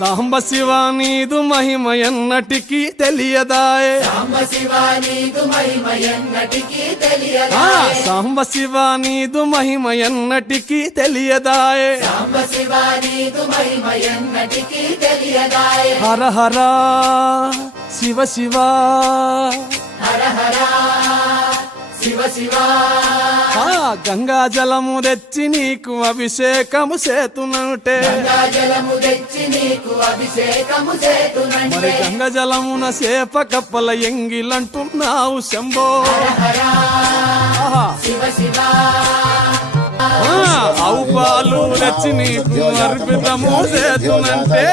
సాంబ శివ నీదు మహిమ ఎన్నటికీ తెలియదాయే సాంబ శివ నీదు మహిమ ఎన్నటికీ తెలియదాయే సాంబ శివ నీదు మహిమ ఎన్నటికీ తెలియదాయే సాంబ శివ నీదు మహిమ ఎన్నటికీ తెలియదాయే హర హర శివ శివ హర హర శివ శివ గంగా జలము తెచ్చి నీకు అభిషేకము చేతునంటే గంగా జలము తెచ్చి నీకు అభిషేకము చేతునంటే మరి గంగా జలమున సేప కప్పల ఎంగిలంటున్నావు శంభో హర శివ శివ ఆవు పాలు తెచ్చి నీకు అర్పితము చేతునంటే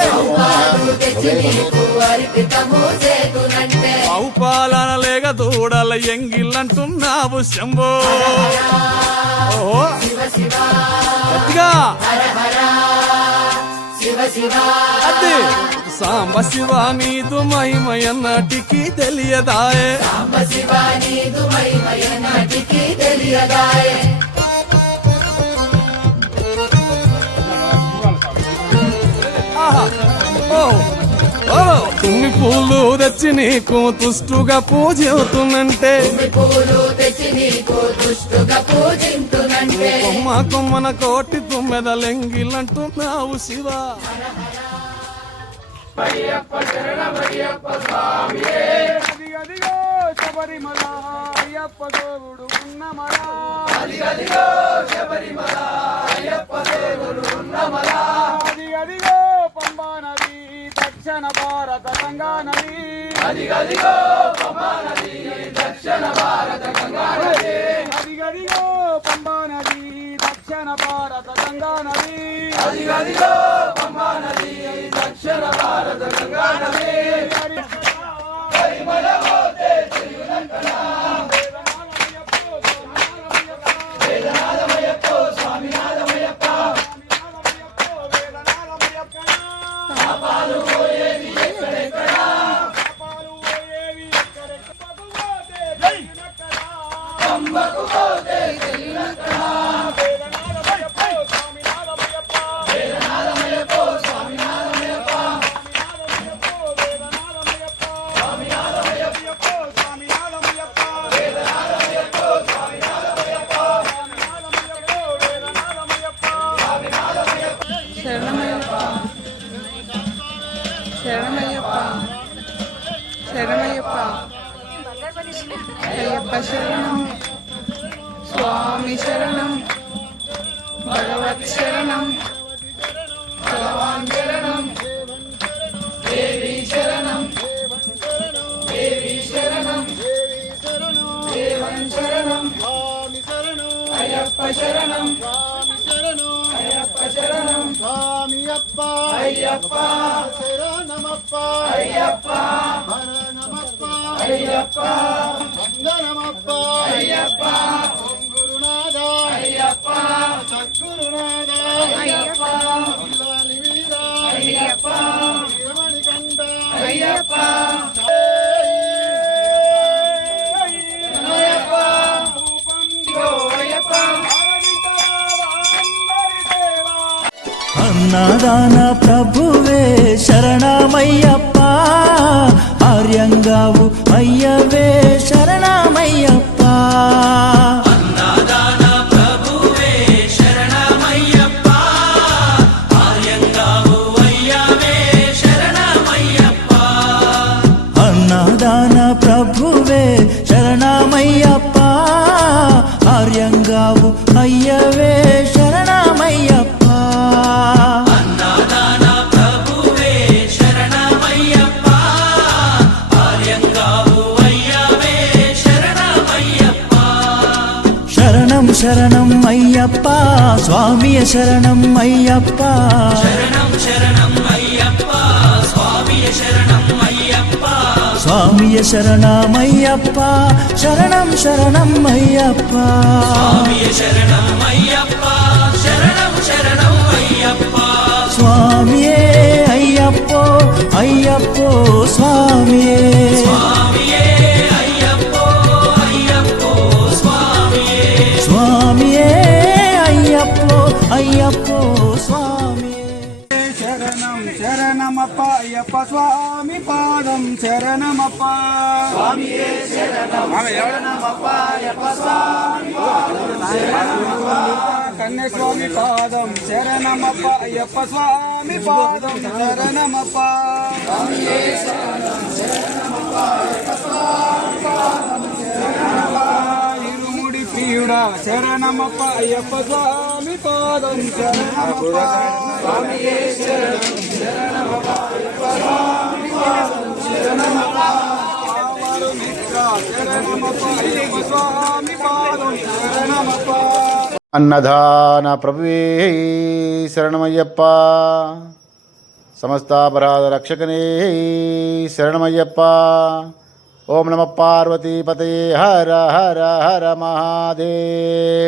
ఆవు పాలన లేక దూడల ఎంగిలంటున్నావు శంభో ఓహో గట్టిగా అదే సాంబ శివ నీదు మహిమ ఎన్నటికీ తెలియదాయే సాంబ శివ నీదు మహిమ ఎన్నటికీ తెలియదాయే తుమ్మి పూలు తెచ్చి నీకు తుష్టుగా పూజవుతున్నంటే కొమ్మ కొమ్మన కోటి తుమ్మెదలెంగిలంటున్నావు శివ శబరిమల అయ్యప్ప దేవుడు ఉన్నమలా అదిగదిగో పంబా నది దక్షిణ భారత గంగా నది అదిగదిగో పంబా నది దక్షిణ భారత గంగా నది అదిగదిగో పంబా నది దక్షిణ భారత గంగా నది అదిగదిగో పంబా నది దక్షిణ భారత గంగా నది పరిమళ మోతే తిరునంతన వేదనాదమయ్యప్ప స్వామినాథమయ్యప్ప పాలు పోయేవి ఎక్కడెక్కడ పంబకు పోతే తెలియనక్కడ వేదనాదమయ్యప్ప స్వామినాథమయ్యప్ప శరణమయ్యప్ప అయ్యప్ప శరణం స్వామి శరణం భగవత్ శరణం స్వామి శరణం దేవి శరణం దేవి శరణం దేవన్ శరణం అయ్యప్ప శరణం అయ్యప్ప శరణం స్వామియప్ప అయ్యప్ప శరణమప్ప అయ్యప్ప హరణమప్ప అయ్యప్ప వందనమప్ప అయ్యప్ప ఓం గురునాథ అయ్యప్ప సద్గురునాథ అయ్యప్ప ఇల్లాలి వీర అయ్యప్ప వీరమణికంఠ అయ్యప్ప అన్నదాన ప్రభువే శరణమయ్యప్ప ఆర్యంగావు అయ్యవే శరణమయ్యప్ప అన్నదాన ప్రభువే శరణమయ్యప్ప ఆర్యంగావు అయ్యవే శరణమయ్యప్ప అన్నదాన ప్రభువే శరణమయ్యప్ప ఆర్యంగావు అయ్యవే శరణమయ్యప్ప శరణం అయ్యప్ప స్వామియ శరణం అయ్యప్ప శరణం శరణం అయ్యప్ప స్వామియ శరణం అయ్యప్ప స్వామియ శరణమయ్యప్ప శరణం శరణం అయ్యప్ప స్వామియ శరణం అయ్యప్ప శరణం శరణం అయ్యప్ప స్వామియే అయ్యప్పో అయ్యప్పో స్వామియే స్వామియే అయ్యప్పో అయ్యప్పో స్వామియే స్వామియే అయ్యప్పో అయ్యప్పో స్వామియే శరణం శరణమప్ప అయ్యప్ప స్వామి పాదం శరణమప్ప స్వామియే శరణం శరణమప్ప అయ్యప్ప స్వామి పాదం శరణమప్ప కన్యస్వామి పాదం శరణమప్ప అయ్యప్ప స్వామి పాదం శరణమప్ప స్వామియే శరణం శరణమప్ప అయ్యప్ప స్వామి పాదం శరణమప్ప ఇరుముడి ప్రియుడా శరణమప్ప అయ్యప్ప స్వామి పాదం శరణమప్ప స్వామియే శరణం శరణమప్ప అయ్యప్ప స్వామి పాదం శరణమప్ప ఆవరు మిత్ర శరణమప్ప అయ్యప్ప స్వామి పాదం శరణమప్ప అన్నదాన ప్రభువే శరణమయ్యప్ప సమస్తాపరాధ రక్షకనే శరణమయ్యప్ప ఓం నమ పార్వతీపతయే హర హర హర మహాదేవ్